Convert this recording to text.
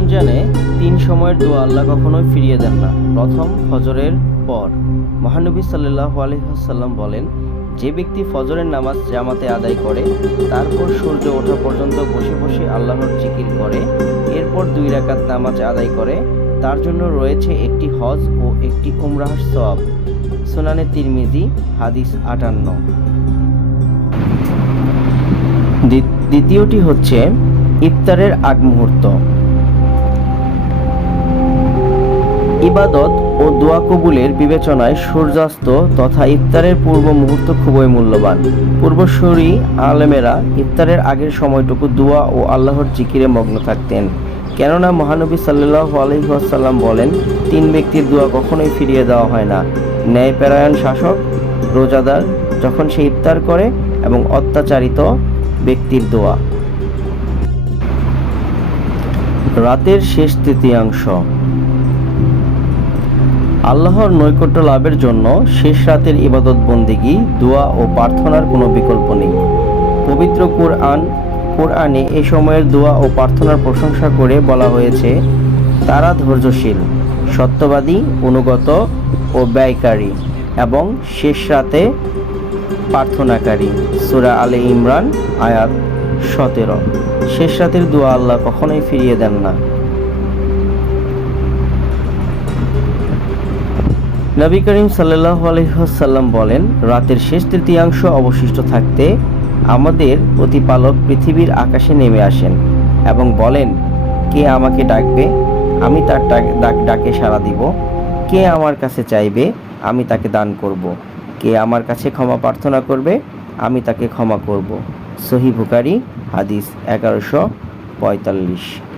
রমজানে তিন সময়ের দোয়া আল্লাহ কখনোই ফিরিয়ে দেন না। প্রথম ফজরের পর। মহানবী সাল্লাহ আলহিহাসাল্লাম বলেন, যে ব্যক্তি ফজরের নামাজ জামাতে আদায় করে, তারপর সূর্য ওঠা পর্যন্ত বসে বসে আল্লাহর জিকির করে, এরপর দুই রাকাত নামাজ আদায় করে, তার জন্য রয়েছে একটি হজ ও একটি উমরাহ সওয়াব। সুনানে তিরমিজি, হাদিস আটান্ন। দ্বিতীয়টি হচ্ছে, ইফতারের আগ মুহূর্ত ইবাদত ও দোয়া কবুলের বিবেচনায় সূর্যাস্ত তথা ইফতারের পূর্ব মুহূর্ত খুবই মূল্যবান। পূর্বসূরি আলেমেরা ইফতারের আগের সময়টুকু দোয়া ও আল্লাহর জিকিরে মগ্ন থাকতেন। কেননা মহানবী সাল্লাহ আলহিহাসাল্লাম বলেন, তিন ব্যক্তির দোয়া কখনোই ফিরিয়ে দেওয়া হয় না। ন্যায়পরায়ণ শাসক, রোজাদার যখন সে ইফতার করে এবং অত্যাচারিত ব্যক্তির দোয়া। রাতের শেষ তৃতীয়াংশ আল্লাহর নৈকট্য লাভের জন্য শেষ রাতের ইবাদত বন্দিগি, দোয়া ও প্রার্থনার কোনো বিকল্প নেই। পবিত্র কোরআন, কোরআনে এ সময়ের দোয়া ও প্রার্থনার প্রশংসা করে বলা হয়েছে, তারা ধৈর্যশীল, সত্যবাদী, অনুগত ও ব্যয়কারী এবং শেষ রাতে প্রার্থনাকারী। সুরা আলে ইমরান, আয়াত সতেরো। শেষ রাতের দোয়া আল্লাহ কখনোই ফিরিয়ে দেন না। নবী করিম সাল্লাহ আলহিহাসাল্লাম বলেন, রাতের শেষ তৃতীয়াংশ অবশিষ্ট থাকতে আমাদের প্রতিপালক পৃথিবীর আকাশে নেমে আসেন এবং বলেন, কে আমাকে ডাকবে? আমি তার ডাক- ডাক সাড়া দিব। কে আমার কাছে চাইবে? আমি তাকে দান করব। কে আমার কাছে ক্ষমা প্রার্থনা করবে? আমি তাকে ক্ষমা করব। সহি বুকারি হাদিস এগারোশো পঁয়তাল্লিশ।